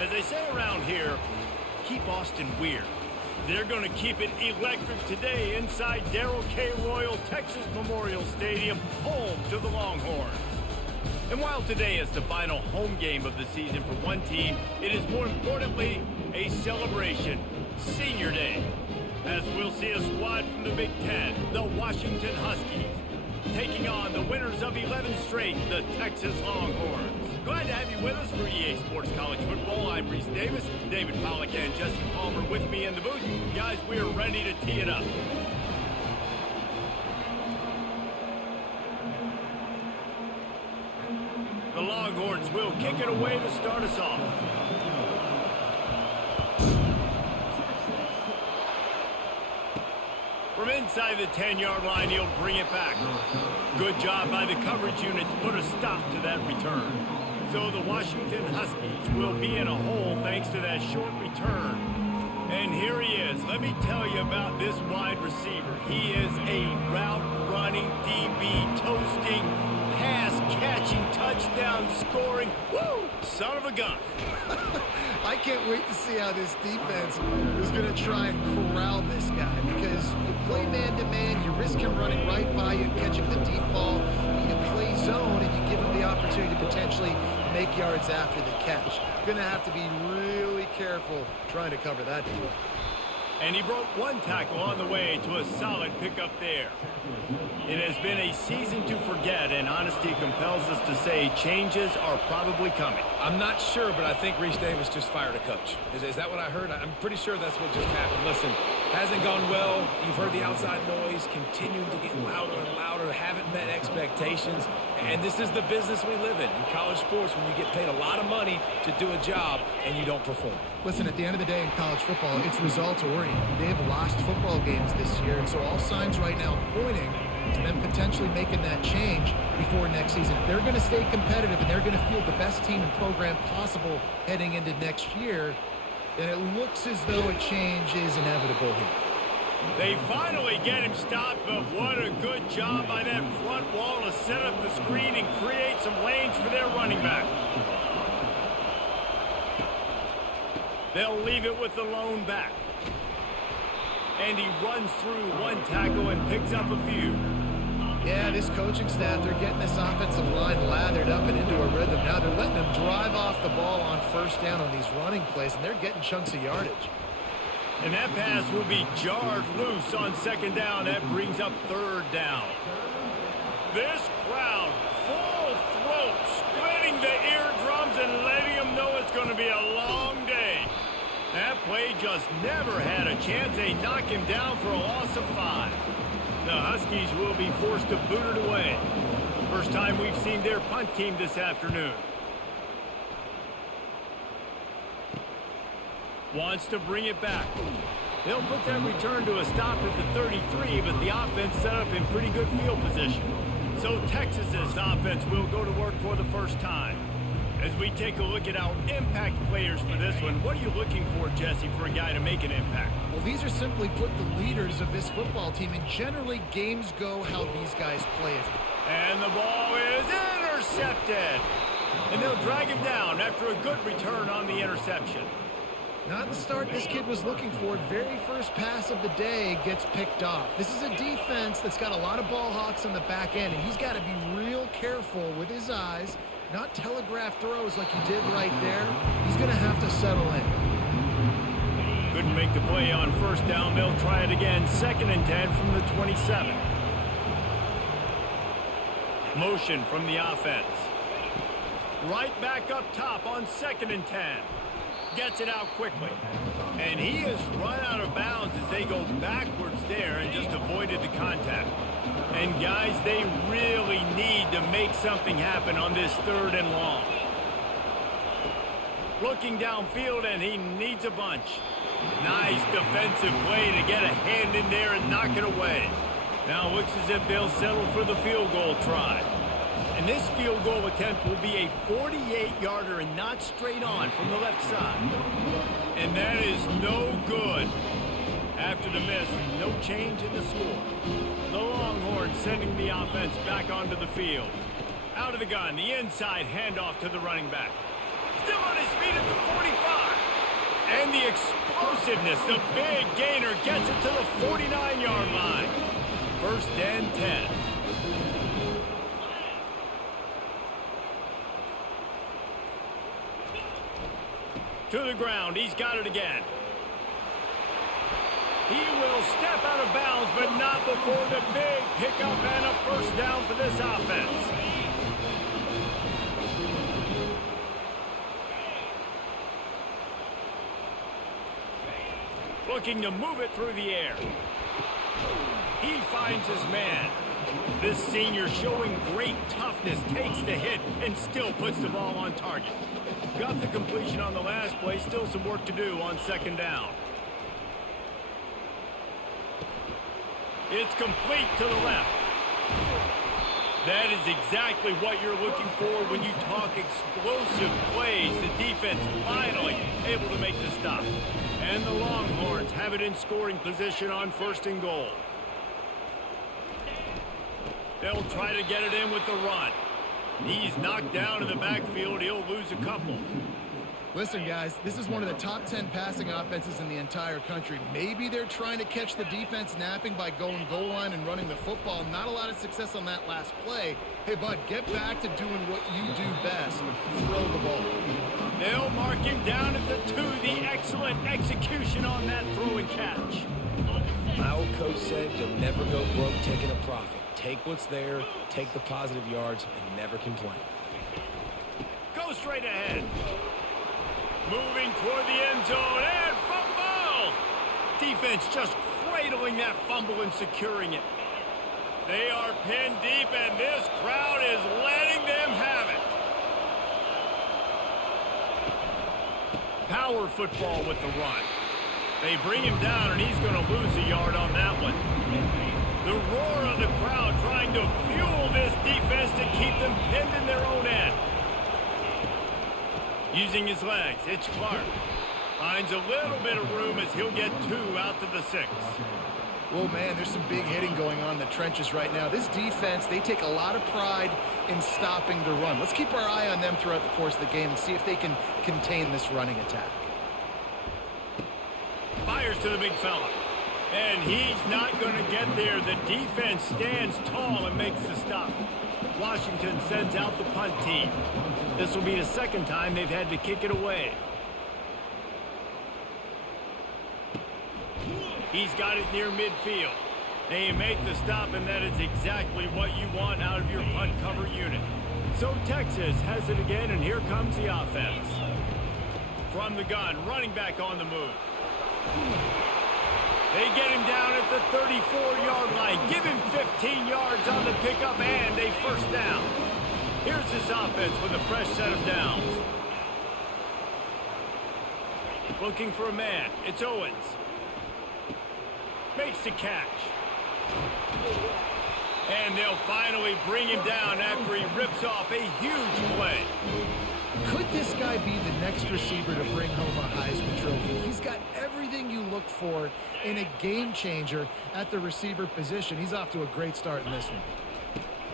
As they say around here, keep Austin weird. They're going to keep it electric today inside Darrell K. Royal Texas Memorial Stadium, home to the Longhorns. And while today is the final home game of the season for one team, it is more importantly a celebration, Senior Day, as we'll see a squad from the Big Ten, the Washington Huskies, taking on the winners of 11 straight, the Texas Longhorns. Glad to have you with us for EA Sports College Football. I'm Reese Davis, David Pollack and Jesse Palmer with me in the booth. Guys, we're ready to tee it up. The Longhorns will kick it away to start us off. From inside the 10-yard line, he'll bring it back. Good job by the coverage unit to put a stop to that return. So the Washington Huskies will be in a hole thanks to that short return. And here he is. Let me tell you about this wide receiver. He is a route-running, DB, toasting, pass-catching, touchdown-scoring, woo, son of a gun. I can't wait to see how this defense is going to try and corral this guy, because you play man-to-man, you risk him running right by you and catching the deep ball. You play zone and you give him the opportunity to potentially make yards after the catch. Going to have to be really careful trying to cover that deal. And he broke one tackle on the way to a solid pickup there. It has been a season to forget, and honesty compels us to say changes are probably coming. I'm not sure, but I think Reese Davis just fired a coach. Is that what I heard? I'm pretty sure that's what just happened. Listen, hasn't gone well. You've heard the outside noise, continuing to get louder and louder, haven't met expectations. And this is the business we live in college sports, when you get paid a lot of money to do a job and you don't perform. Listen, at the end of the day in college football, it's results-oriented. They've lost football games this year, and so all signs right now pointing to them potentially making that change before next season. If they're going to stay competitive and they're going to field the best team and program possible heading into next year, then it looks as though a change is inevitable here. They finally get him stopped, but what a good job by that front wall to set up the screen and create some lanes for their running back. They'll leave it with the lone back. And he runs through one tackle and picks up a few. Yeah, this coaching staff, they're getting this offensive line lathered up and into a rhythm. Now they're letting them drive off the ball on first down on these running plays, and they're getting chunks of yardage. And that pass will be jarred loose on second down. That brings up third down. This crowd, full throat, splitting the eardrums and letting them know it's going to be a long day. That play just never had a chance. They knock him down for a loss of 5. The Huskies will be forced to boot it away. First time we've seen their punt team this afternoon. Wants to bring it back. They'll put that return to a stop at the 33, but the offense set up in pretty good field position. So Texas's offense will go to work for the first time. As we take a look at our impact players for this one, what are you looking for, Jesse, for a guy to make an impact? Well, these are simply put the leaders of this football team, and generally games go how these guys play it. And the ball is intercepted. And they'll drag him down after a good return on the interception. Not the start this kid was looking for. Very first pass of the day gets picked off. This is a defense that's got a lot of ball hawks on the back end, and he's got to be real careful with his eyes, not telegraph throws like he did right there. He's going to have to settle in. Couldn't make the play on first down. They'll try it again. 2nd and 10 from the 27. Motion from the offense. Right back up top on 2nd and 10. Gets it out quickly. And he has run out of bounds as they go backwards there and just avoided the contact. And guys, they really need to make something happen on this 3rd and long. Looking downfield, and he needs a bunch. Nice defensive play to get a hand in there and knock it away. Now looks as if they'll settle for the field goal try. And this field goal attempt will be a 48-yarder and not straight on from the left side. And that is no good. After the miss, no change in the score. The Longhorns sending the offense back onto the field. Out of the gun, the inside handoff to the running back. Still on his feet at the 45. And the explosiveness, the big gainer gets it to the 49-yard line. First and 10. To the ground, he's got it again. He will step out of bounds, but not before the big pickup and a first down for this offense. Looking to move it through the air. He finds his man. This senior showing great toughness, takes the hit, and still puts the ball on target. Got the completion on the last play, still some work to do on second down. It's complete to the left. That is exactly what you're looking for when you talk explosive plays. The defense finally able to make the stop. And the Longhorns have it in scoring position on first and goal. They'll try to get it in with the run. He's knocked down in the backfield. He'll lose a couple. Listen, guys, this is one of the top 10 passing offenses in the entire country. Maybe they're trying to catch the defense napping by going goal line and running the football. Not a lot of success on that last play. Hey, bud, get back to doing what you do best. Throw the ball. They'll mark him down at the 2. The excellent execution on that throw and catch. My old coach said you'll never go broke taking a profit. Take what's there, take the positive yards, and never complain. Go straight ahead. Moving toward the end zone, and fumble! Defense just cradling that fumble and securing it. They are pinned deep, and this crowd is letting them have it. Power football with the run. They bring him down, and he's going to lose a yard on that one. The roar of the crowd trying to fuel this defense to keep them pinned in their own end. Using his legs, it's Clark. Finds a little bit of room as he'll get 2 out to the 6. Oh, man, there's some big hitting going on in the trenches right now. This defense, they take a lot of pride in stopping the run. Let's keep our eye on them throughout the course of the game and see if they can contain this running attack. Fires to the big fella. And he's not going to get there. The defense stands tall and makes the stop. Washington sends out the punt team. This will be the second time they've had to kick it away. He's got it near midfield. They make the stop, and that is exactly what you want out of your punt cover unit. So Texas has it again, and here comes the offense. From the gun, running back on the move. They get him down at the 34-yard line. Give him 15 yards on the pickup and a first down. Here's this offense with a fresh set of downs. Looking for a man. It's Owens. Makes the catch. And they'll finally bring him down after he rips off a huge play. Could this guy be the next receiver to bring home a Heisman Trophy? He's got everything you look for in a game changer at the receiver position. He's off to a great start in this one.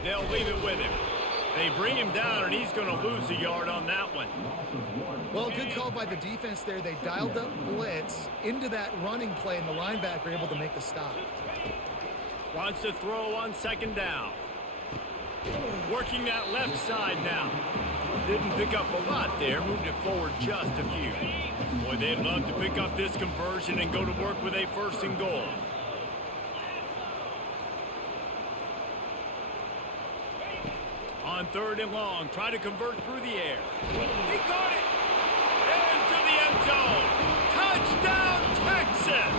They'll leave it with him. They bring him down, and he's going to lose a yard on that one. Well, good call by the defense there. They dialed up blitz into that running play, and the linebacker able to make the stop. Wants to throw on second down. Working that left side now. Didn't pick up a lot there. Moved it forward just a few. Boy, they'd love to pick up this conversion and go to work with a first and goal. On third and long, try to convert through the air. He caught it! Into the end zone! Touchdown, Texas!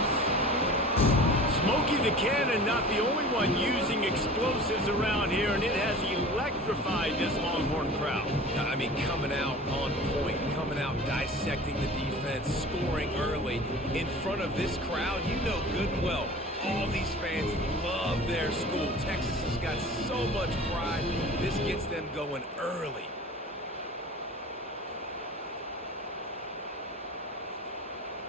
Smokey the Cannon, not the only one using explosives around here, and it has electrified this Longhorn crowd. I mean, coming out on point, coming out dissecting the defense, scoring early in front of this crowd. You know good and well, all these fans love their school. Texas has got so much pride. This gets them going early.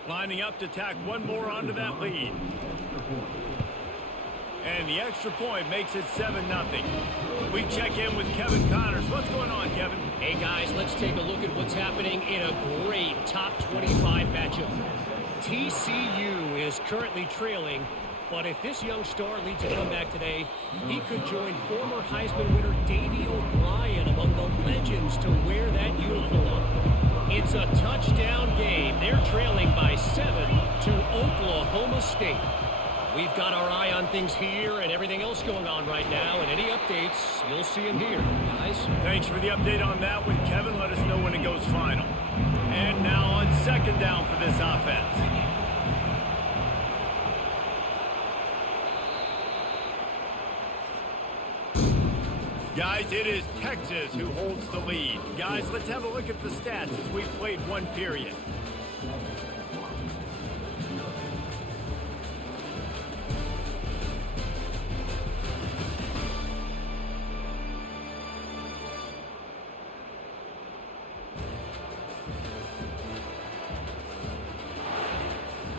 Lining up to tack one more onto that lead. And the extra point makes it 7-0. We check in with Kevin Connors. What's going on, Kevin? Hey guys, let's take a look at what's happening in a great top 25 matchup. TCU is currently trailing, but if this young star leads a comeback today, he could join former Heisman winner Davey O'Brien among the legends to wear that uniform. It's a touchdown game. They're trailing by 7 to Oklahoma State. We've got our eye on things here and everything else going on right now, and any updates, you'll see them here, guys. Thanks for the update on that one, Kevin. Let us know when it goes final. And now on second down for this offense. Guys, it is Texas who holds the lead. Guys, let's have a look at the stats as we've played one period.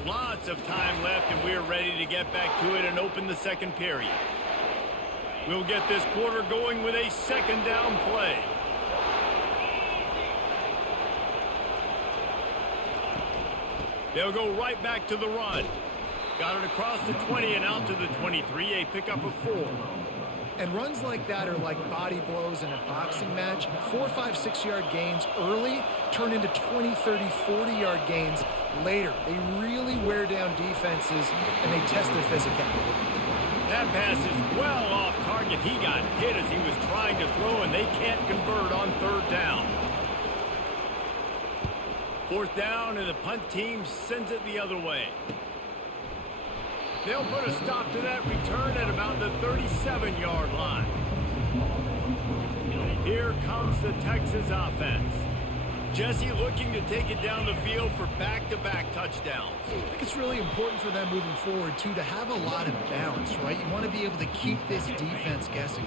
Lots of time left, and we're ready to get back to it and open the second period. We'll get this quarter going with a second down play. They'll go right back to the run. Got it across the 20 and out to the 23, a pickup of 4. And runs like that are like body blows in a boxing match. 4, 5, 6-yard gains early turn into 20, 30, 40-yard gains later. They really wear down defenses, and they test their physicality. That pass is well off target. He got hit as he was trying to throw, and they can't convert on third down. Fourth down, and the punt team sends it the other way. They'll put a stop to that return at about the 37-yard line. Here comes the Texas offense. Jesse looking to take it down the field for back-to-back touchdowns. I think it's really important for them moving forward, too, to have a lot of balance, right? You want to be able to keep this defense guessing.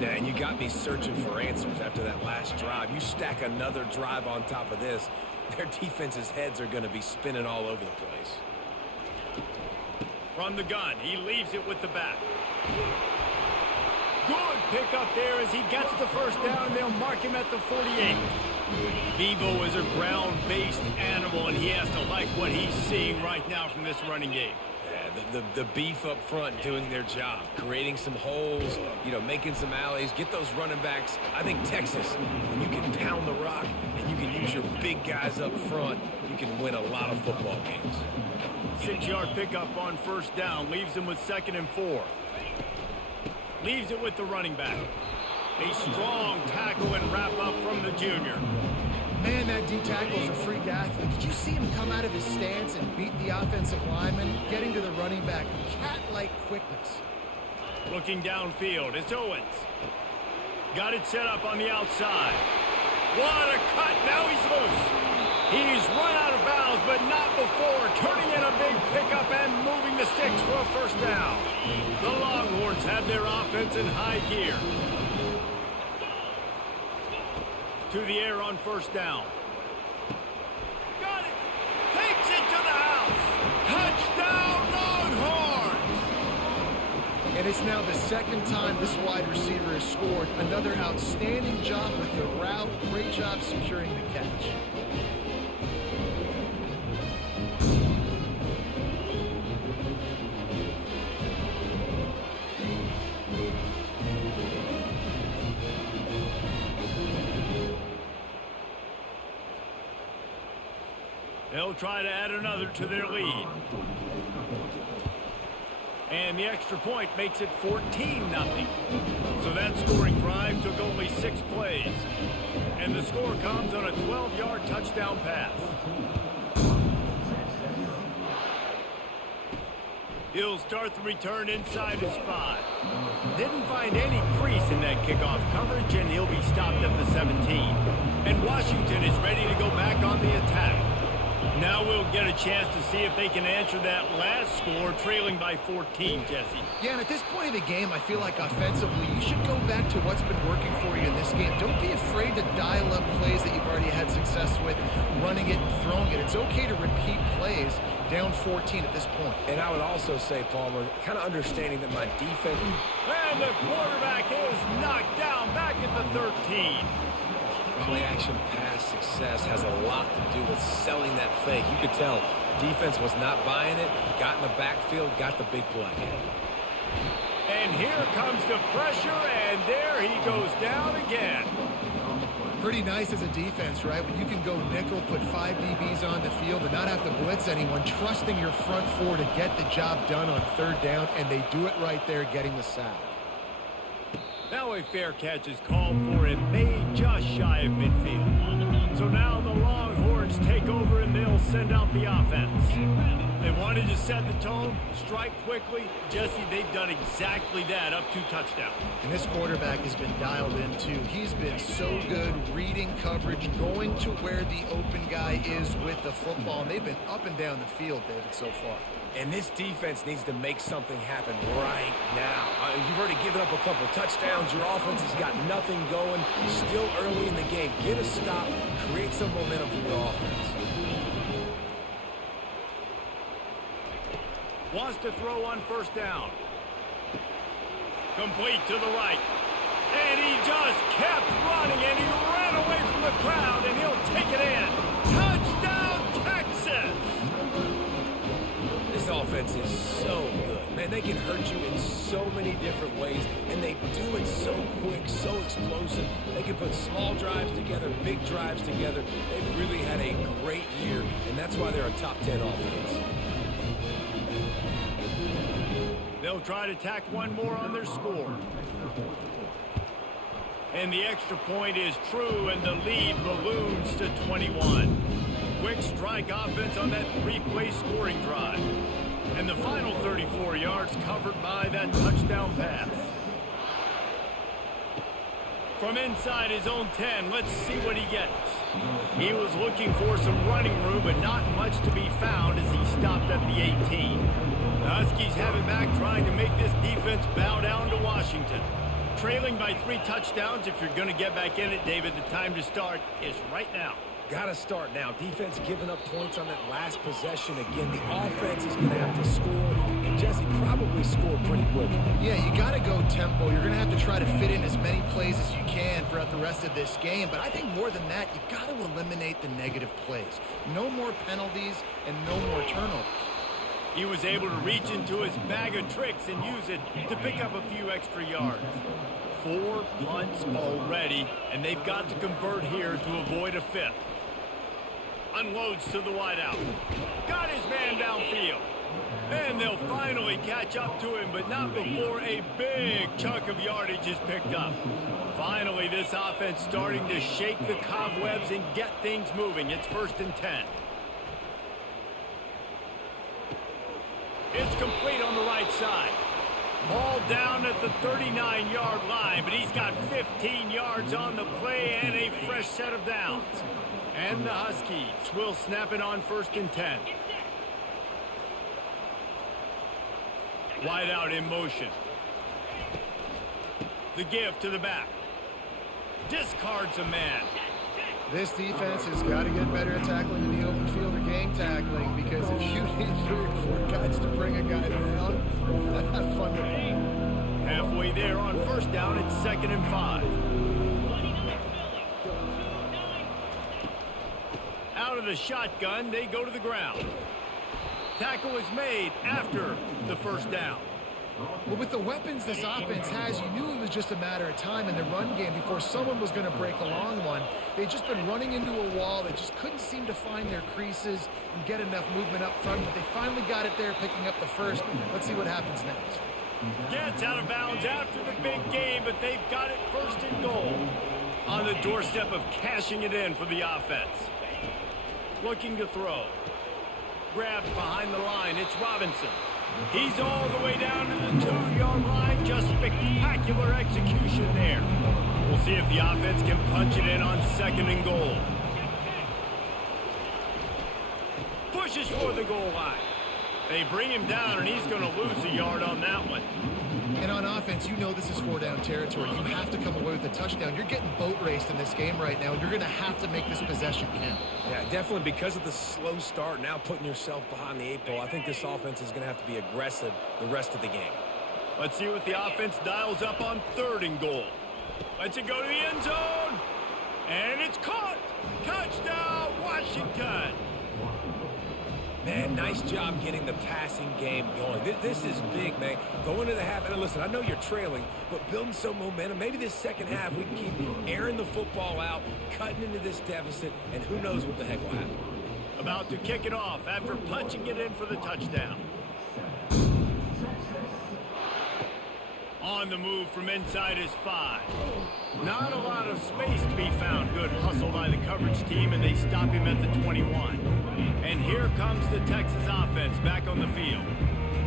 Yeah, and you got me searching for answers after that last drive. You stack another drive on top of this, their defense's heads are going to be spinning all over the place. From the gun, he leaves it with the back. Good pickup there as he gets the first down. They'll mark him at the 48. Bevo is a ground-based animal, and he has to like what he's seeing right now from this running game. Yeah, the beef up front doing their job, creating some holes, making some alleys, get those running backs. I think Texas, when you can pound the rock and you can use your big guys up front, you can win a lot of football games. 6-yard pickup on first down, leaves him with 2nd and 4. Leaves it with the running back. A strong tackle and wrap up from the junior. Man, that D-tackle is a freak athlete. Did you see him come out of his stance and beat the offensive lineman, getting to the running back? Cat-like quickness. Looking downfield, it's Owens. Got it set up on the outside. What a cut, now he's loose. He's run out of bounds, but not before. Turning in a big pickup and moving the sticks for a first down. The Longhorns have their offense in high gear. To the air on first down. Got it. Takes it to the house. Touchdown, Longhorns. And it's now the second time this wide receiver has scored. Another outstanding job with the route. Great job securing the catch. They'll try to add another to their lead. And the extra point makes it 14-0. So that scoring drive took only 6 plays. And the score comes on a 12-yard touchdown pass. He'll start the return inside his 5. Didn't find any crease in that kickoff coverage, and he'll be stopped at the 17. And Washington is ready to go back on the attack. Now we'll get a chance to see if they can answer that last score, trailing by 14, Jesse. Yeah, and at this point of the game, I feel like offensively, you should go back to what's been working for you in this game. Don't be afraid to dial up plays that you've already had success with, running it and throwing it. It's okay to repeat plays down 14 at this point. And I would also say, Palmer, kind of understanding that my defense... And the quarterback is knocked down back at the 13. play-action pass success has a lot to do with selling that fake. You could tell defense was not buying it, got in the backfield, got the big play. And here comes the pressure, and there he goes down again. Pretty nice as a defense, right? When you can go nickel, put 5 DBs on the field and not have to blitz anyone, trusting your front four to get the job done on third down, and they do it right there, getting the sack. Now a fair catch is called for and made just shy of midfield. So now the Longhorns take over and they'll send out the offense. They wanted to set the tone, strike quickly. Jesse, they've done exactly that, up 2 touchdowns. And this quarterback has been dialed in too. He's been so good reading coverage, going to where the open guy is with the football. And they've been up and down the field, David, so far. And this defense needs to make something happen right now. You've already given up a couple touchdowns. Your offense has got nothing going. Still early in the game. Get a stop. Create some momentum for your offense. Wants to throw on first down. Complete to the right. And he just kept running, and he ran away from the crowd, and he'll take it in. Touchdown, Texas! This offense is so good. Man, they can hurt you in so many different ways, and they do it so quick, so explosive. They can put small drives together, big drives together. They've really had a great year, and that's why they're a top 10 offense. They'll try to tack one more on their score. And the extra point is true, and the lead balloons to 21. Quick strike offense on that 3-play scoring drive. And the final 34 yards covered by that touchdown pass. From inside his own 10, let's see what he gets. He was looking for some running room, but not much to be found as he stopped at the 18. The Huskies have it back, trying to make this defense bow down to Washington. Trailing by 3 touchdowns. If you're going to get back in it, David, the time to start is right now. Got to start now. Defense giving up points on that last possession. Again, the offense is going to have to score, and Jesse probably scored pretty quick. Yeah, you got to go tempo. You're going to have to try to fit in as many plays as you can throughout the rest of this game. But I think more than that, you got to eliminate the negative plays. No more penalties and no more turnovers. He was able to reach into his bag of tricks and use it to pick up a few extra yards. 4 punts already, and they've got to convert here to avoid a 5th. Unloads to the wideout. Got his man downfield. And they'll finally catch up to him, but not before a big chunk of yardage is picked up. Finally, this offense starting to shake the cobwebs and get things moving. It's 1st and 10. It's complete on the right side. Ball down at the 39-yard line, but he's got 15 yards on the play and a fresh set of downs. And the Huskies will snap it on 1st and 10. Wide out in motion. The give to the back. Discards a man. This defense has got to get better at tackling in the open field or gang tackling, because if you need 3 or 4 guys to bring a guy down, that's not fun to play. Halfway there on 1st down, it's 2nd and 5. Out of the shotgun, they go to the ground. Tackle is made after the 1st down. Well, with the weapons this offense has, you knew it was just a matter of time in the run game before someone was going to break a long one. They'd just been running into a wall. They just couldn't seem to find their creases and get enough movement up front, but they finally got it there, picking up the 1st. Let's see what happens next. Gets out of bounds after the big game, but they've got it 1st and goal. On the doorstep of cashing it in for the offense. Looking to throw. Grabbed behind the line. It's Robinson. He's all the way down to the 2-yard line. Just spectacular execution there. We'll see if the offense can punch it in on 2nd and goal. Pushes for the goal line. They bring him down, and he's going to lose a yard on that one. And on offense, you know this is 4-down territory. You have to come away with a touchdown. You're getting boat raced in this game right now. You're going to have to make this possession count. Yeah, definitely because of the slow start, now putting yourself behind the 8 ball. I think this offense is going to have to be aggressive the rest of the game. Let's see what the offense dials up on 3rd and goal. Let's it go to the end zone. And it's caught. Touchdown, Washington. Man, nice job getting the passing game going. This is big, man. Going to the half, and listen, I know you're trailing, but building some momentum. Maybe this second half we can keep airing the football out, cutting into this deficit, and who knows what the heck will happen. About to kick it off after punching it in for the touchdown. On the move from inside his 5. Not a lot of space to be found. Good hustle by the coverage team, and they stop him at the 21. And here comes the Texas offense back on the field.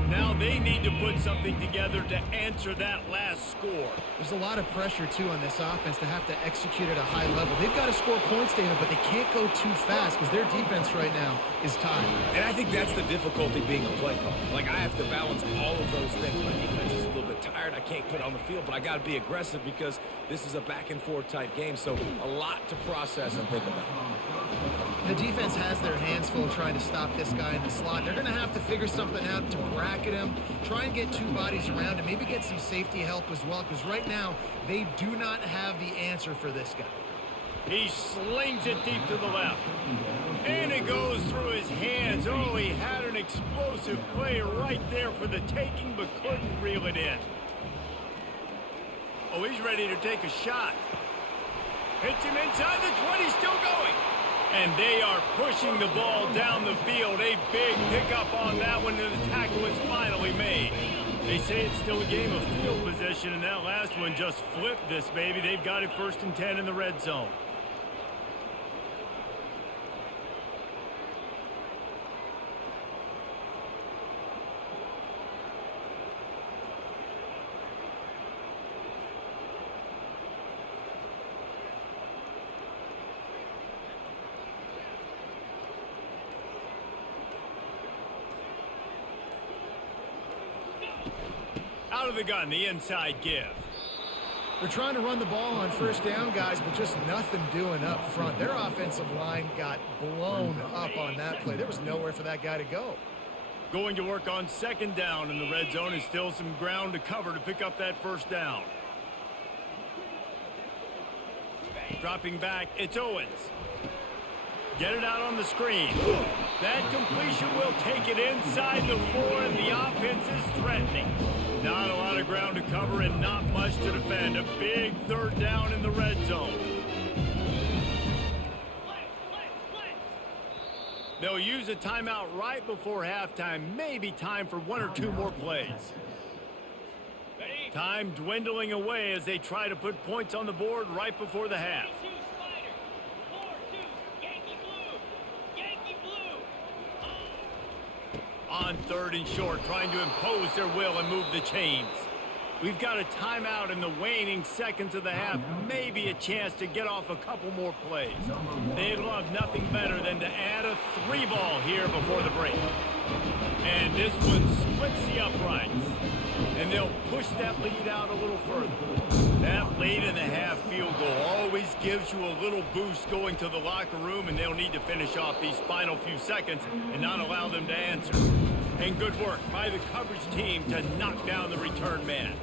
Now they need to put something together to answer that last score. There's a lot of pressure, too, on this offense to have to execute at a high level. They've got to score points, David, but they can't go too fast because their defense right now is tired. And I think that's the difficulty being a play call. Like, I have to balance all of those things. My defense is a little bit tired. I can't put on the field, but I got to be aggressive because this is a back-and-forth type game, so a lot to process and think about. The defense has their hands full trying to stop this guy in the slot. They're going to have to figure something out to bracket him, try and get two bodies around him, maybe get some safety help as well, because right now they do not have the answer for this guy. He slings it deep to the left. And it goes through his hands. Oh, he had an explosive play right there for the taking, but couldn't reel it in. Oh, he's ready to take a shot. Hits him inside the 20, still going. And they are pushing the ball down the field. A big pickup on that one, and the tackle is finally made. They say it's still a game of field position, and that last one just flipped this baby. They've got it 1st and 10 in the red zone. Out of the gun, the inside give. They're trying to run the ball on 1st down, guys, but just nothing doing up front. Their offensive line got blown up on that play. There was nowhere for that guy to go. Going to work on 2nd down in the red zone is still some ground to cover to pick up that 1st down. Dropping back, it's Owens. Get it out on the screen. That completion will take it inside the 4, and the offense is threatening. Not a lot of ground to cover and not much to defend. A big 3rd down in the red zone. They'll use a timeout right before halftime. Maybe time for 1 or 2 more plays. Time dwindling away as they try to put points on the board right before the half. On 3rd and short, trying to impose their will and move the chains. We've got a timeout in the waning seconds of the half. Maybe a chance to get off a couple more plays. They'd love nothing better than to add a 3-ball here before the break. And this one splits the uprights. And they'll push that lead out a little further. That late in the half field goal always gives you a little boost going to the locker room, and they'll need to finish off these final few seconds and not allow them to answer. And good work by the coverage team to knock down the return man.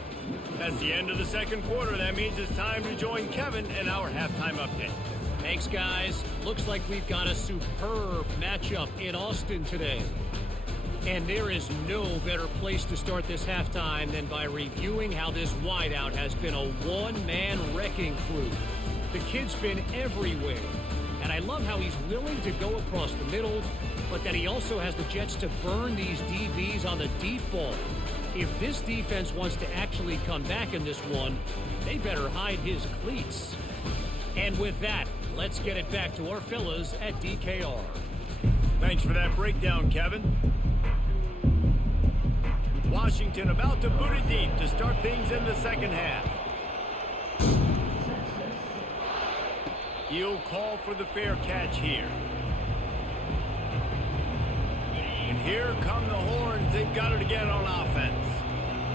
That's the end of the 2nd quarter. That means it's time to join Kevin in our halftime update. Thanks, guys. Looks like we've got a superb matchup in Austin today. And there is no better place to start this halftime than by reviewing how this wideout has been a one-man wrecking crew. The kid's been everywhere. And I love how he's willing to go across the middle, but that he also has the jets to burn these DBs on the deep ball. If this defense wants to actually come back in this one, they better hide his cleats. And with that, let's get it back to our fellas at DKR. Thanks for that breakdown, Kevin. Washington about to boot it deep to start things in the 2nd half. He'll call for the fair catch here. And here come the horns. They've got it again on offense.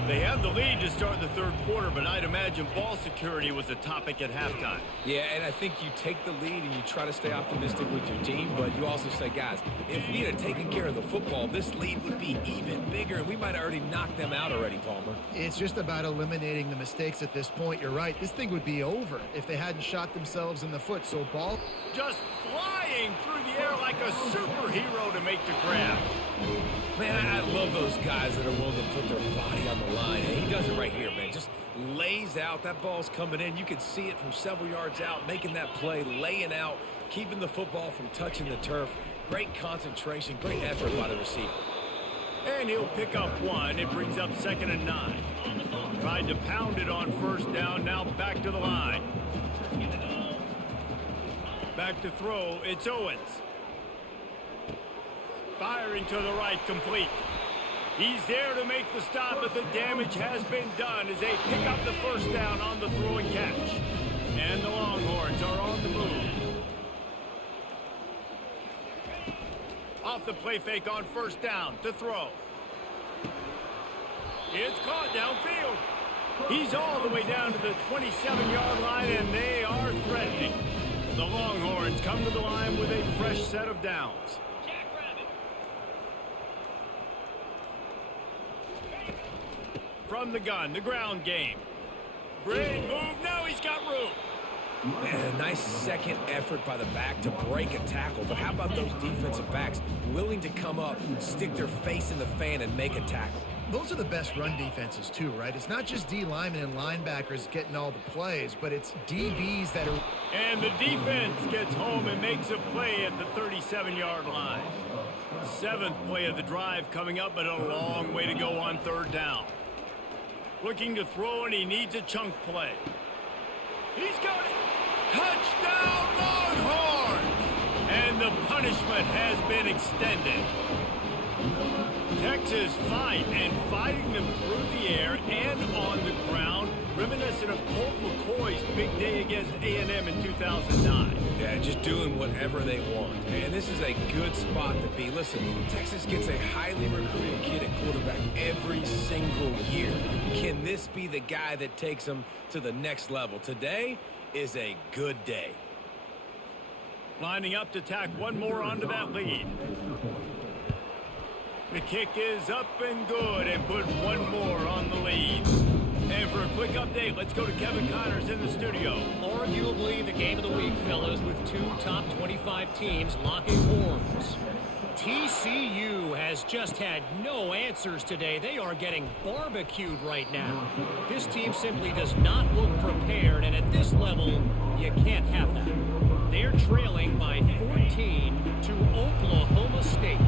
They had the lead to start the third quarter, but I'd imagine ball security was a topic at halftime. Yeah, and I think you take the lead and you try to stay optimistic with your team, but you also say, guys, if we had taken care of the football, this lead would be even bigger, and we might have already knocked them out already, Palmer. It's just about eliminating the mistakes at this point. You're right. This thing would be over if they hadn't shot themselves in the foot. So ball Just flying through the air like a superhero to make the grab. Man, I love those guys that are willing to put their body on the line. And he does it right here, man. Just lays out. That ball's coming in. You can see it from several yards out, making that play, laying out, keeping the football from touching the turf. Great concentration, great effort by the receiver. And he'll pick up one. It brings up 2nd and 9. Tried to pound it on first down. Now back to the line. Back to throw. It's Owens. Firing to the right, complete. He's there to make the stop, but the damage has been done as they pick up the first down on the throw and catch. And the Longhorns are on the move. Off the play fake on first down to throw. It's caught downfield. He's all the way down to the 27-yard line, and they are threatening. The Longhorns come to the line with a fresh set of downs. From the gun, the ground game. Great move. Now he's got room. Man, a nice second effort by the back to break a tackle. But how about those defensive backs willing to come up, stick their face in the fan, and make a tackle? Those are the best run defenses too, right? It's not just D linemen and linebackers getting all the plays, but it's DBs that are... And the defense gets home and makes a play at the 37-yard line. 7th play of the drive coming up, but a long way to go on third down. Looking to throw, and he needs a chunk play. He's got it. Touchdown, Longhorns! And the punishment has been extended. Texas fighting them through the air and on the ground, reminiscent of Colt McCoy's big day against A&M in 2009. Yeah, just doing whatever they want. And this is a good spot to be. Listen, Texas gets a highly recruited kid at quarterback every single year. Can this be the guy that takes them to the next level? Today is a good day. Lining up to tack one more onto that lead. The kick is up and good, and put one more on the lead. And for a quick update, let's go to Kevin Connors in the studio. Arguably the game of the week, fellas, with two top 25 teams locking horns. TCU has just had no answers today. They are getting barbecued right now. This team simply does not look prepared, and at this level, you can't have that. They're trailing by 14 to Oklahoma State.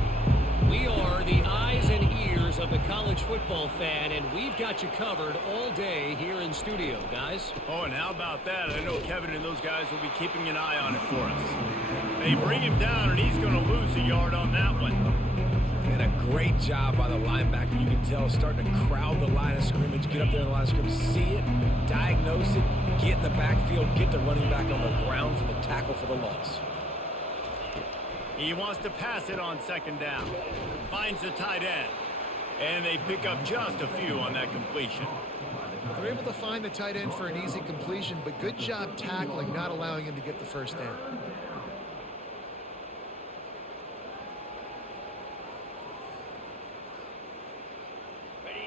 We are the eyes and ears of the college football fan, and we've got you covered all day here in studio, guys. Oh, and how about that? I know Kevin and those guys will be keeping an eye on it for us. They bring him down, and he's going to lose a yard on that one. And a great job by the linebacker. You can tell starting to crowd the line of scrimmage, get up there in the line of scrimmage, see it, diagnose it, get in the backfield, get the running back on the ground for the tackle for the loss. He wants to pass it on 2nd down. Finds the tight end. And they pick up just a few on that completion. They're able to find the tight end for an easy completion, but good job tackling, not allowing him to get the first down.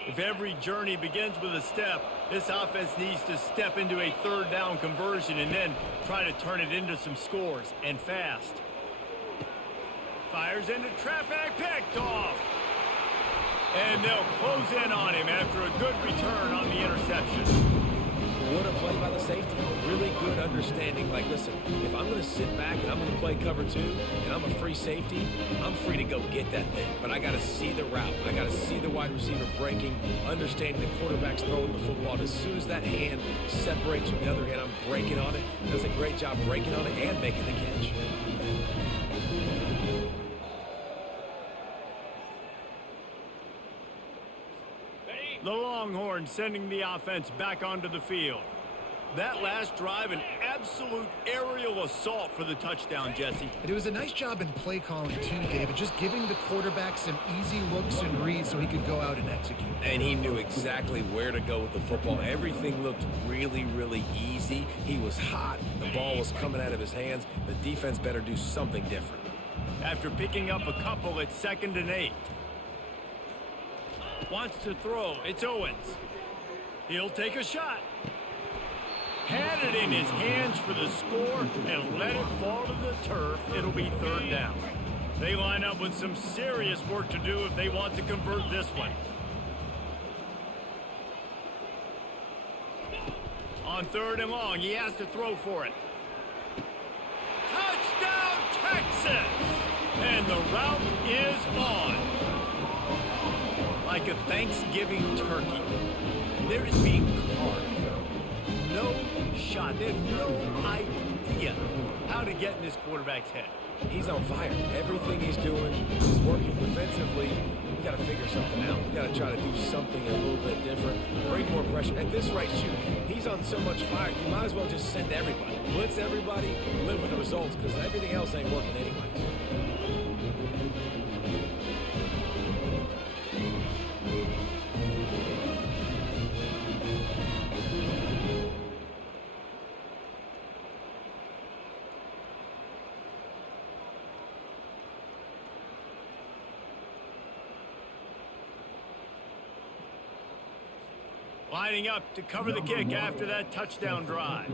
If every journey begins with a step, this offense needs to step into a 3rd down conversion and then try to turn it into some scores, and fast. Fires into traffic, picked off. And they'll close in on him after a good return on the interception. What a play by the safety. Really good understanding. Like, listen, if I'm going to sit back and I'm going to play cover 2 and I'm a free safety, I'm free to go get that thing. But I got to see the route. I got to see the wide receiver breaking, understanding the quarterback's throwing the football. And as soon as that hand separates from the other hand, I'm breaking on it. Does a great job breaking on it and making the catch. The Longhorns sending the offense back onto the field. That last drive, an absolute aerial real assault for the touchdown, Jesse. And it was a nice job in play calling too, David, just giving the quarterback some easy looks and reads so he could go out and execute. And he knew exactly where to go with the football. Everything looked really, really easy. He was hot. The ball was coming out of his hands. The defense better do something different. After picking up a couple, it's 2nd and 8. Wants to throw. It's Owens. He'll take a shot. Had it in his hands for the score and let it fall to the turf. It'll be 3rd down. They line up with some serious work to do if they want to convert this one. On 3rd and long, he has to throw for it. Touchdown, Texas! And the route is on. Like a Thanksgiving turkey. They're just being carved. No shot. They have no idea how to get in this quarterback's head. He's on fire. Everything he's doing is working. Defensively, we got to figure something out. We got to try to do something a little bit different. Bring more pressure. At this rate, shoot, he's on so much fire, you might as well just send everybody. Blitz everybody, live with the results, because everything else ain't working anyway. Lining up to cover the kick after that touchdown drive.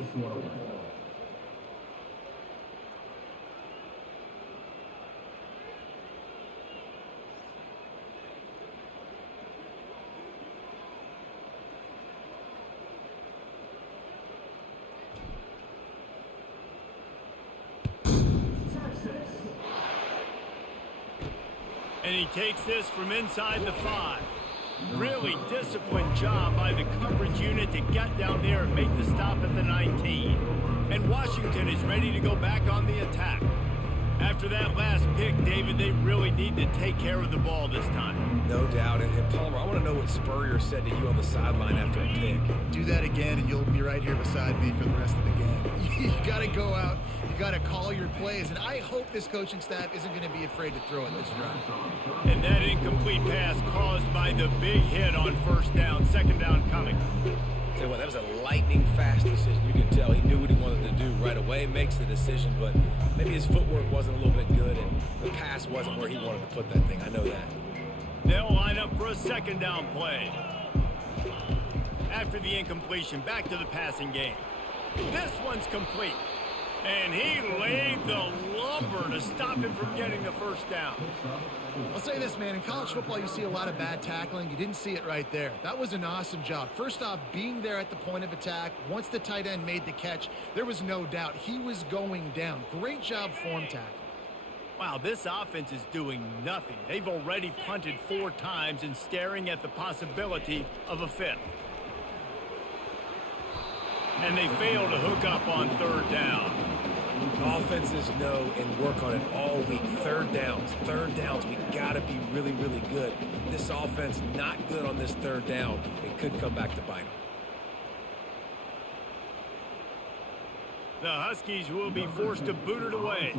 And he takes this from inside the 5. Really disciplined job by the coverage unit to get down there and make the stop at the 19. And Washington is ready to go back on the attack. After that last pick, David, they really need to take care of the ball this time. No doubt. And Palmer, I want to know what Spurrier said to you on the sideline after a pick. Do that again, and you'll be right here beside me for the rest of the game. You got to go out. You got to call your plays, and I hope this coaching staff isn't going to be afraid to throw it this drive. And that incomplete pass caused by the big hit on 1st down, 2nd down coming. Tell you what, that was a lightning-fast decision. You could tell he knew what he wanted to do right away, makes the decision, but maybe his footwork wasn't a little bit good, and the pass wasn't where he wanted to put that thing. I know that. They'll line up for a 2nd down play. After the incompletion, back to the passing game. This one's complete. And he laid the lumber to stop him from getting the 1st down. I'll say this, man. In college football, you see a lot of bad tackling. You didn't see it right there. That was an awesome job. First off, being there at the point of attack. Once the tight end made the catch, there was no doubt he was going down. Great job form tackling. Wow, this offense is doing nothing. They've already punted 4 times and staring at the possibility of a 5th. And they fail to hook up on 3rd down. Offenses know and work on it all week. 3rd downs. We got to be really, really good. This offense not good on this 3rd down. It could come back to bite them. The Huskies will be forced to boot it away.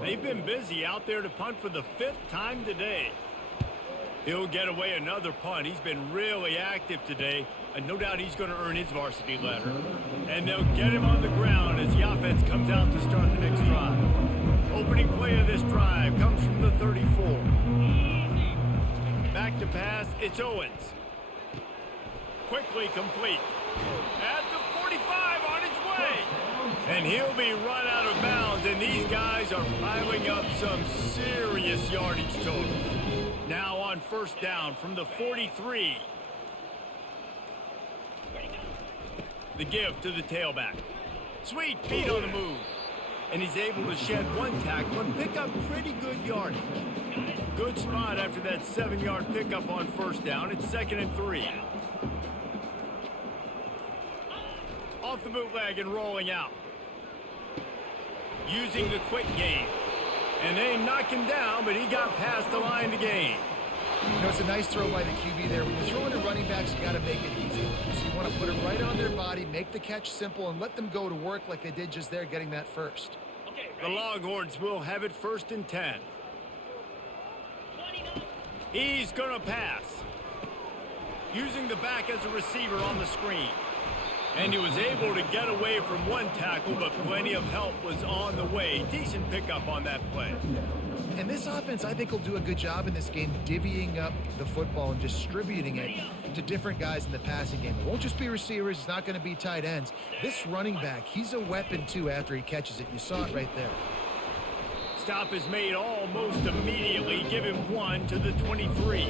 They've been busy out there to punt for the 5th time today. He'll get away another punt. He's been really active today, and no doubt he's going to earn his varsity letter. And they'll get him on the ground as the offense comes out to start the next drive. Opening play of this drive comes from the 34. Back to pass, it's Owens. Quickly complete. At the 45 on his way. And he'll be run out of bounds, and these guys are piling up some serious yardage total. Now on 1st down from the 43. The give to the tailback. Sweet feet on the move. And he's able to shed 1 tackle and pick up pretty good yardage. Good spot after that 7-yard pickup on 1st down. It's 2nd and 3. Off the bootleg and rolling out. Using the quick game. And they knock him down, but he got past the line to gain. You know, it's a nice throw by the QB there. When you're throwing to running backs, you got to make it easy. So you want to put it right on their body, make the catch simple, and let them go to work like they did just there, getting that first. The Longhorns will have it 1st and 10. He's going to pass. Using the back as a receiver on the screen. And he was able to get away from one tackle, but plenty of help was on the way. Decent pickup on that play. And this offense, I think, will do a good job in this game divvying up the football and distributing it to different guys in the passing game. It won't just be receivers. It's not going to be tight ends. This running back, he's a weapon, too, after he catches it. You saw it right there. Stop is made almost immediately. Give him 1 to the 23.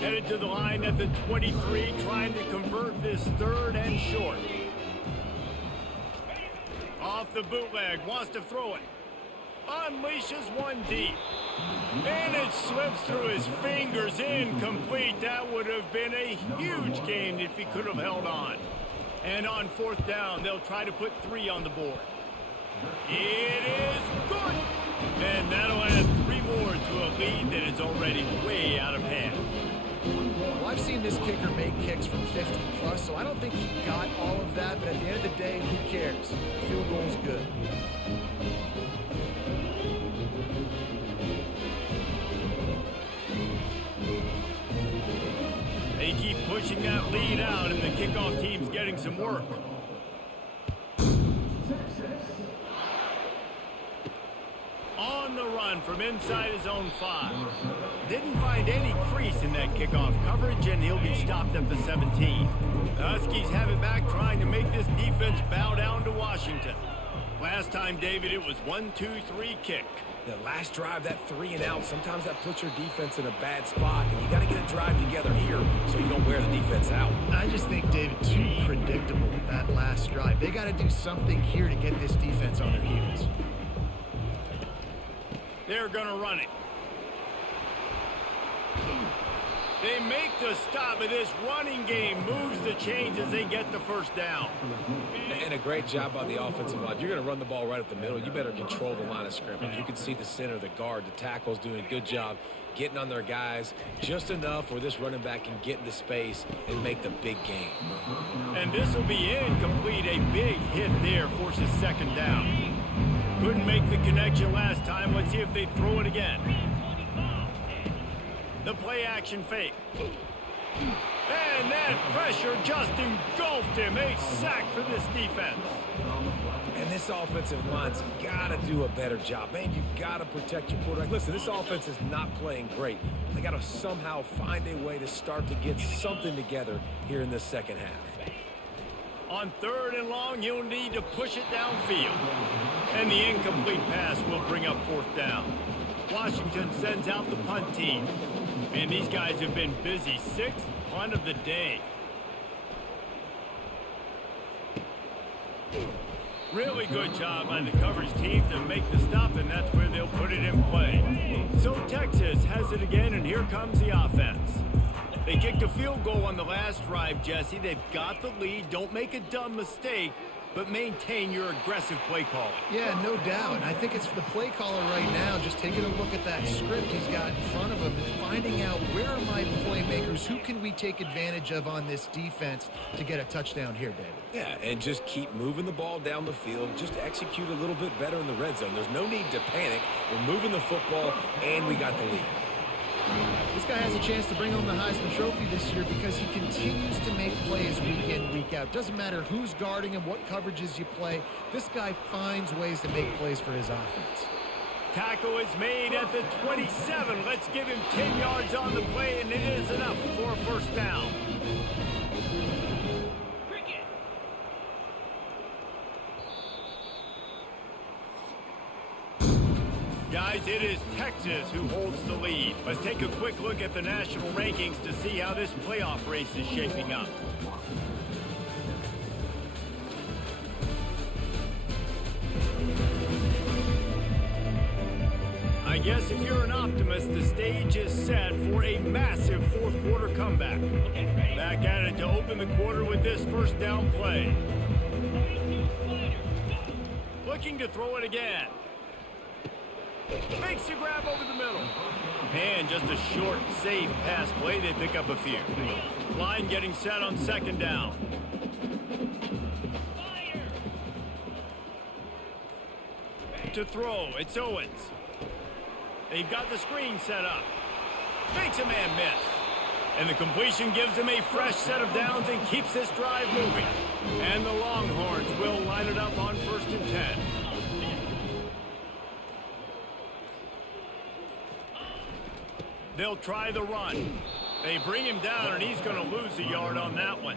Headed to the line at the 23, trying to convert this 3rd and short. Off the bootleg, wants to throw it. Unleashes one deep. And it slips through his fingers, incomplete. That would have been a huge gain if he could have held on. And on 4th down, they'll try to put 3 on the board. It is good. And that'll add 3 more to a lead that is already way out of hand. Well, I've seen this kicker make kicks from 50 plus, so I don't think he got all of that, but at the end of the day, who cares? Field goal's good. They keep pushing that lead out, and the kickoff team's getting some work. On the run from inside his own 5. Didn't find any crease in that kickoff coverage, and he'll be stopped at the 17. The Huskies have it back, trying to make this defense bow down to Washington. Last time, David, it was 1-2-3 kick. The last drive, that 3 and out, sometimes that puts your defense in a bad spot, and you got to get a drive together here so you don't wear the defense out. I just think, David, too predictable with that last drive. They got to do something here to get this defense on their heels. They're going to run it. They make the stop, but this running game moves the chains as they get the 1st down. And a great job by the offensive line. You're going to run the ball right up the middle. You better control the line of scrimmage. You can see the center, the guard, the tackles doing a good job getting on their guys just enough where this running back can get into space and make the big game. And this will be incomplete. A big hit there forces 2nd down. Couldn't make the connection last time. Let's see if they throw it again. The play action fake. And that pressure just engulfed him. A sack for this defense. And this offensive line's got to do a better job. Man, you've got to protect your quarterback. Listen, this offense is not playing great. They got to somehow find a way to start to get something together here in the 2nd half. On 3rd and long, you'll need to push it downfield. And the incomplete pass will bring up 4th down. Washington sends out the punt team. And these guys have been busy. 6th punt of the day. Really good job by the coverage team to make the stop, and that's where they'll put it in play. So Texas has it again, and here comes the offense. They kicked a field goal on the last drive, Jesse. They've got the lead. Don't make a dumb mistake, but maintain your aggressive play calling. Yeah, no doubt. And I think it's the play caller right now just taking a look at that script he's got in front of him and finding out where are my playmakers, who can we take advantage of on this defense to get a touchdown here, David. Yeah, and just keep moving the ball down the field. Just execute a little bit better in the red zone. There's no need to panic. We're moving the football, and we got the lead. This guy has a chance to bring home the Heisman Trophy this year because he continues to make plays week in, week out. Doesn't matter who's guarding him, what coverages you play. This guy finds ways to make plays for his offense. Tackle is made at the 27. Let's give him 10 yards on the play, and it is enough for a 1st down. Guys, it is Texas who holds the lead. Let's take a quick look at the national rankings to see how this playoff race is shaping up. I guess if you're an optimist, the stage is set for a massive 4th quarter comeback. Back at it to open the quarter with this 1st down play. Looking to throw it again. Makes the grab over the middle. And just a short, safe pass play. They pick up a few. Line getting set on second down. To throw, it's Owens. They've got the screen set up. Makes a man miss. And the completion gives him a fresh set of downs and keeps this drive moving. And the Longhorns will line it up on 1st and 10. They'll try the run. They bring him down, and he's going to lose a yard on that one.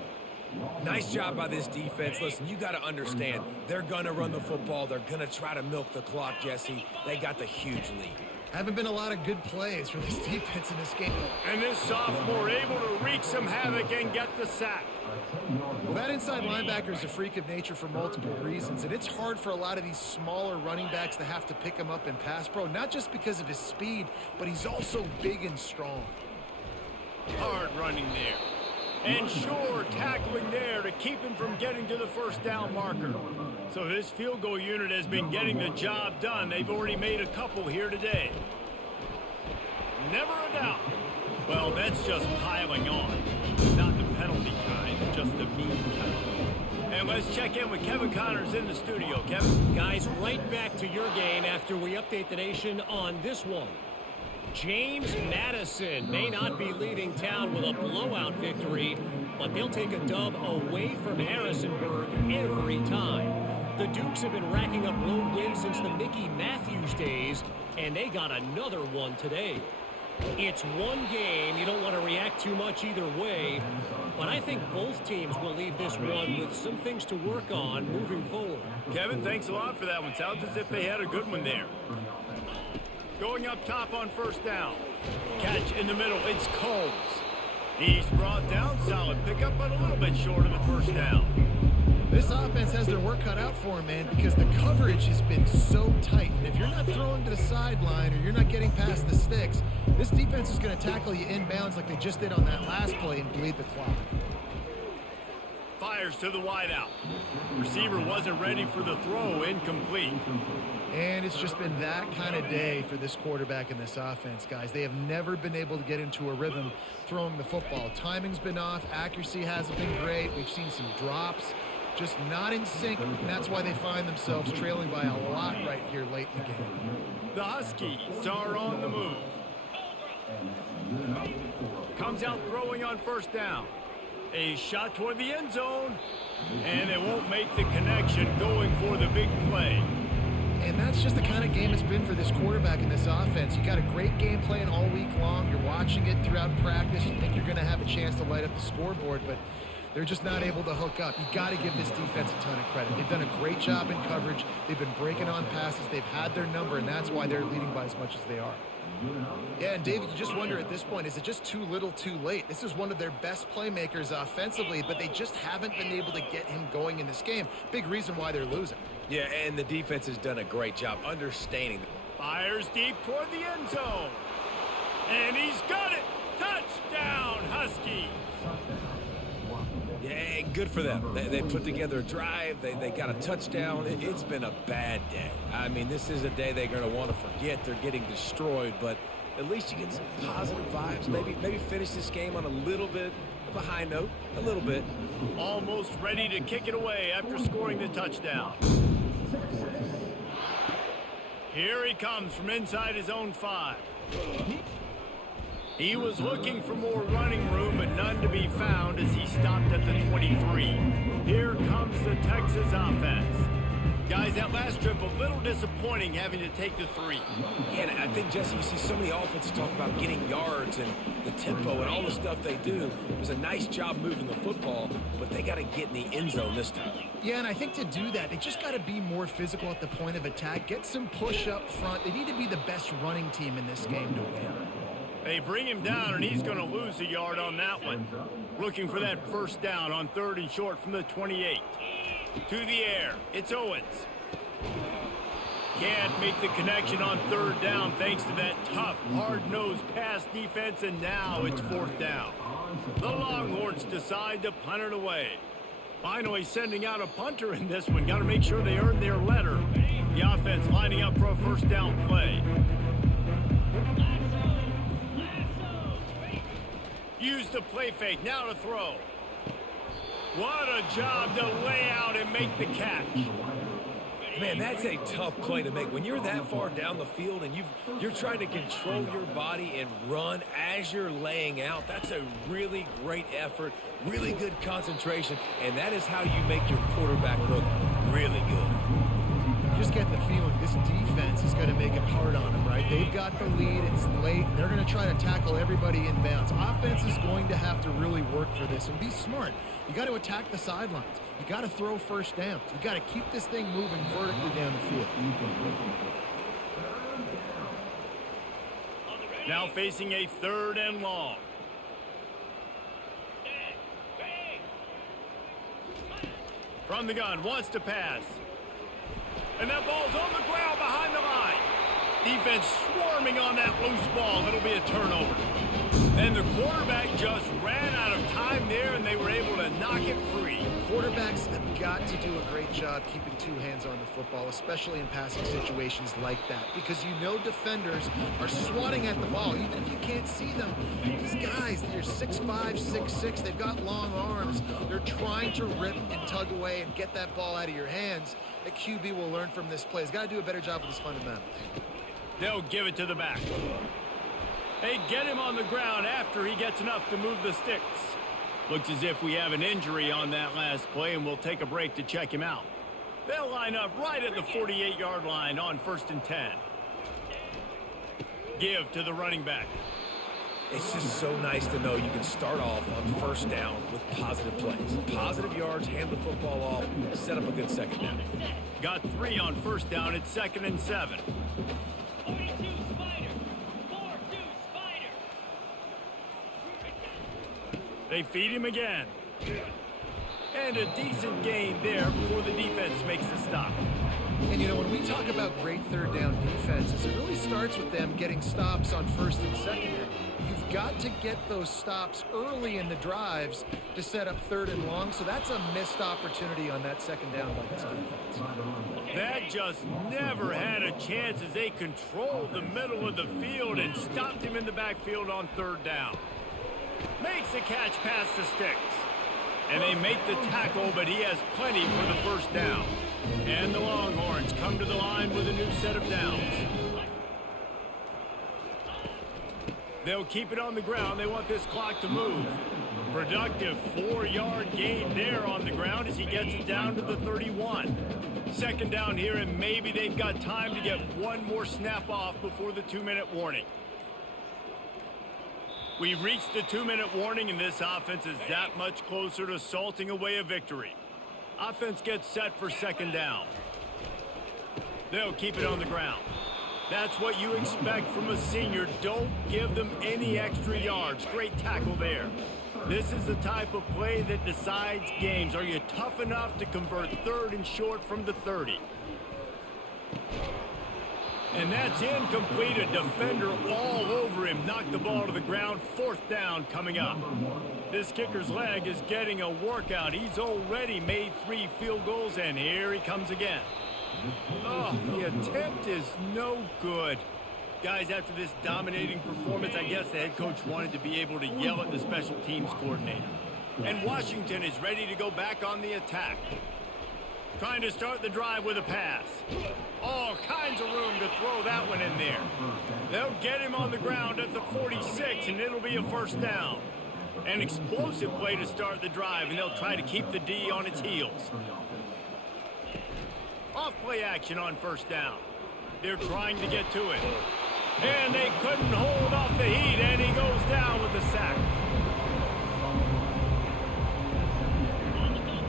Nice job by this defense. Listen, you got to understand, they're going to run the football. They're going to try to milk the clock, Jesse. They got the huge lead. Haven't been a lot of good plays for this defense in this game. And this sophomore able to wreak some havoc and get the sack. Well, that inside linebacker is a freak of nature for multiple reasons, and it's hard for a lot of these smaller running backs to have to pick him up in pass pro, not just because of his speed, but he's also big and strong. Hard running there. And sure tackling there to keep him from getting to the first down marker. So this field goal unit has been getting the job done. They've already made a couple here today. Never a doubt. Well, that's just piling on. Not the penalty kind, just the mean kind. And let's check in with Kevin Connors in the studio. Kevin? Guys, right back to your game after we update the nation on this one. James Madison may not be leaving town with a blowout victory, but they'll take a dub away from Harrisonburg every time. The Dukes have been racking up road wins since the Mickey Matthews days, and they got another one today. It's one game. You don't want to react too much either way, but I think both teams will leave this one with some things to work on moving forward. Kevin, thanks a lot for that one. Sounds as if they had a good one there. Going up top on first down. Catch in the middle. It's Combs. He's brought down. Solid pickup, but a little bit short of the first down. This offense has their work cut out for him, man, because the coverage has been so tight. And if you're not throwing to the sideline or you're not getting past the sticks, this defense is going to tackle you inbounds like they just did on that last play and bleed the clock. Fires to the wideout. Receiver wasn't ready for the throw. Incomplete. And it's just been that kind of day for this quarterback and this offense, guys. They have never been able to get into a rhythm throwing the football. Timing's been off. Accuracy hasn't been great. We've seen some drops. Just not in sync, and that's why they find themselves trailing by a lot right here late in the game. The Huskies are on the move. Comes out throwing on first down. A shot toward the end zone, and they won't make the connection going for the big play. And that's just the kind of game it's been for this quarterback and this offense. You got a great game plan all week long. You're watching it throughout practice. You think you're going to have a chance to light up the scoreboard, but they're just not able to hook up. You got to give this defense a ton of credit. They've done a great job in coverage. They've been breaking on passes. They've had their number, and that's why they're leading by as much as they are. Yeah, and David, you just wonder at this point, is it just too little too late? This is one of their best playmakers offensively, but they just haven't been able to get him going in this game. Big reason why they're losing. Yeah, and the defense has done a great job understanding. Fires deep toward the end zone. And he's got it. Touchdown, Huskies. Yeah, good for them. They put together a drive. They got a touchdown. It's been a bad day. I mean, this is a day they're going to want to forget. They're getting destroyed, but at least you get some positive vibes. Maybe finish this game on a little bit of a high note. A little bit. Almost ready to kick it away after scoring the touchdown. Here he comes from inside his own 5. He was looking for more running room, but none to be found as he stopped at the 23. Here comes the Texas offense. Guys, that last trip, a little disappointing having to take the 3. Yeah, and I think, Jesse, you see so many offenses talk about getting yards and the tempo and all the stuff they do. It was a nice job moving the football, but they got to get in the end zone this time. Yeah, and I think to do that, they just got to be more physical at the point of attack, get some push up front. They need to be the best running team in this game to win. They bring him down, and he's going to lose a yard on that one. Looking for that first down on 3rd and short from the 28. To the air, it's Owens. Can't make the connection on 3rd down thanks to that tough, hard-nosed pass defense, and now it's 4th down. The Longhorns decide to punt it away. Finally sending out a punter in this one. Got to make sure they earn their letter. The offense lining up for a first down play. Use the play fake, now to throw. What a job to lay out and make the catch. Man, that's a tough play to make. When you're that far down the field and you're trying to control your body and run as you're laying out, that's a really great effort, really good concentration, and that is how you make your quarterback look really good. You just get the feeling this defense is going to make it hard on them, right? They've got the lead. It's late. They're going to try to tackle everybody inbounds. Offense is going to have to really work for this and be smart. You got to attack the sidelines. You got to throw first downs. You got to keep this thing moving vertically down the field. Now facing a 3rd and long. From the gun, wants to pass. And that ball's on the ground behind the line. Defense swarming on that loose ball. It'll be a turnover. And the quarterback just ran out of time there, and they were able to knock it free. Quarterbacks have got to do a great job keeping 2 hands on the football, especially in passing situations like that, because you know defenders are swatting at the ball. Even if you can't see them, these guys, they're 6'5", 6'6", they've got long arms. They're trying to rip and tug away and get that ball out of your hands. The QB will learn from this play. He's got to do a better job with his fundamentals. They'll give it to the back. They get him on the ground after he gets enough to move the sticks. Looks as if we have an injury on that last play, and we'll take a break to check him out. They'll line up right at the 48-yard line on 1st and 10. Give to the running back. It's just so nice to know you can start off on first down with positive plays. Positive yards, hand the football off, set up a good second down. Got 3 on first down at 2nd and 7. They feed him again. And a decent gain there before the defense makes the stop. And, you know, when we talk about great 3rd down defenses, it really starts with them getting stops on 1st and 2nd. You've got to get those stops early in the drives to set up 3rd and long, so that's a missed opportunity on that 2nd down by this defense. That just never had a chance as they controlled the middle of the field and stopped him in the backfield on 3rd down. Makes a catch past the sticks. And they make the tackle, but he has plenty for the first down. And the Longhorns come to the line with a new set of downs. They'll keep it on the ground. They want this clock to move. Productive 4-yard gain there on the ground as he gets it down to the 31. 2nd down here, and maybe they've got time to get one more snap off before the 2-minute warning. We've reached the 2-minute warning, and this offense is that much closer to salting away a victory. Offense gets set for 2nd down. They'll keep it on the ground. That's what you expect from a senior. Don't give them any extra yards. Great tackle there. This is the type of play that decides games. Are you tough enough to convert 3rd and short from the 30? And that's incomplete. A defender all over him. Knocked the ball to the ground. 4th down coming up. This kicker's leg is getting a workout. He's already made 3 field goals, and here he comes again. Oh, the attempt is no good. Guys, after this dominating performance, I guess the head coach wanted to be able to yell at the special teams coordinator. And Washington is ready to go back on the attack. Trying to start the drive with a pass. All kinds of room to throw that one in there. They'll get him on the ground at the 46, and it'll be a first down. An explosive play to start the drive, and they'll try to keep the D on its heels. Off play action on first down. They're trying to get to it. And they couldn't hold off the heat, and he goes down with the sack.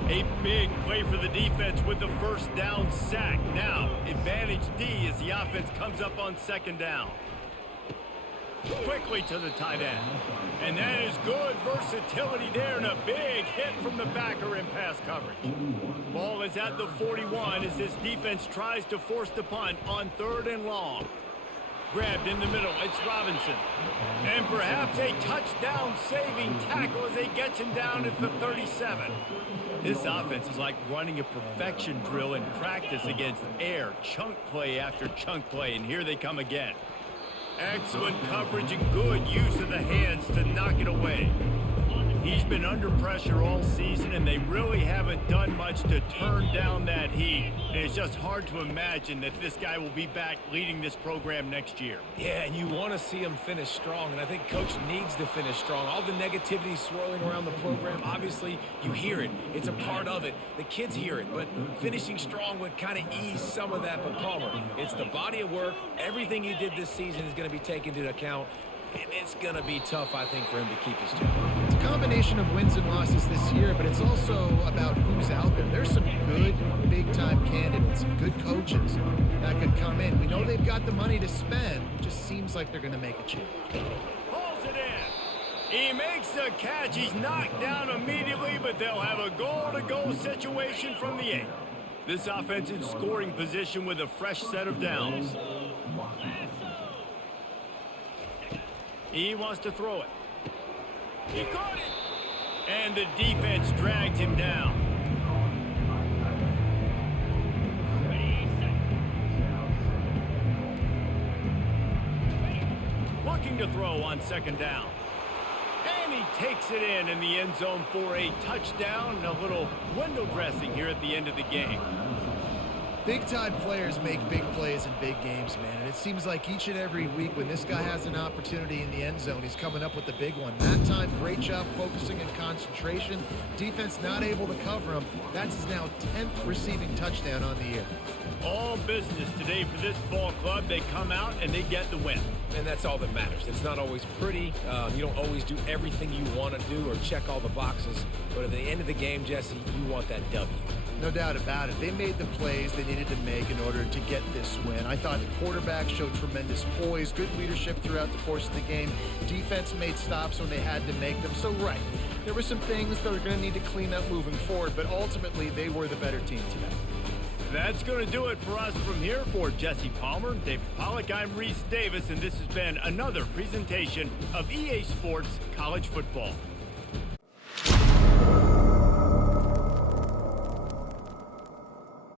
A big play for the defense with the first down sack. Now, advantage D as the offense comes up on 2nd down. Quickly to the tight end. And that is good versatility there, and a big hit from the backer in pass coverage. Ball is at the 41 as this defense tries to force the punt on 3rd and long. grabbed in the middle. It's Robinson. And perhaps a touchdown-saving tackle as they get him down at the 37. This offense is like running a perfection drill in practice against air, chunk play after chunk play, and here they come again. Excellent coverage and good use of the hands to knock it away. He's been under pressure all season, and they really haven't done much to turn down that heat. And it's just hard to imagine that this guy will be back leading this program next year. Yeah, and you want to see him finish strong, and I think Coach needs to finish strong. All the negativity swirling around the program, obviously, you hear it. It's a part of it. The kids hear it, but finishing strong would kind of ease some of that. But Palmer, it's the body of work. Everything he did this season is going to be taken into account, and it's going to be tough, I think, for him to keep his job. It's a combination of wins and losses this year, but it's also about who's out there. There's some good big-time candidates, some good coaches that could come in. We know they've got the money to spend. It just seems like they're going to make a change. Pulls it in. He makes the catch. He's knocked down immediately, but they'll have a goal-to-goal situation from the 8. This offense in scoring position with a fresh set of downs. He wants to throw it. He caught it. And the defense dragged him down. Looking to throw on second down. And he takes it in the end zone for a touchdown. And a little window dressing here at the end of the game. Big-time players make big plays in big games, man. And it seems like each and every week when this guy has an opportunity in the end zone, he's coming up with the big one. That time, great job focusing and concentration. Defense not able to cover him. That's his now 10th receiving touchdown on the year. All business today for this ball club. They come out and they get the win. And that's all that matters. It's not always pretty. You don't always do everything you want to do or check all the boxes. But at the end of the game, Jesse, you want that W. No doubt about it. They made the plays they needed to make in order to get this win. I thought the quarterback showed tremendous poise, good leadership throughout the course of the game. Defense made stops when they had to make them. So, right, there were some things that are going to need to clean up moving forward, but ultimately they were the better team today. That's going to do it for us from here. For Jesse Palmer, David Pollack, I'm Reese Davis, and this has been another presentation of EA Sports College Football.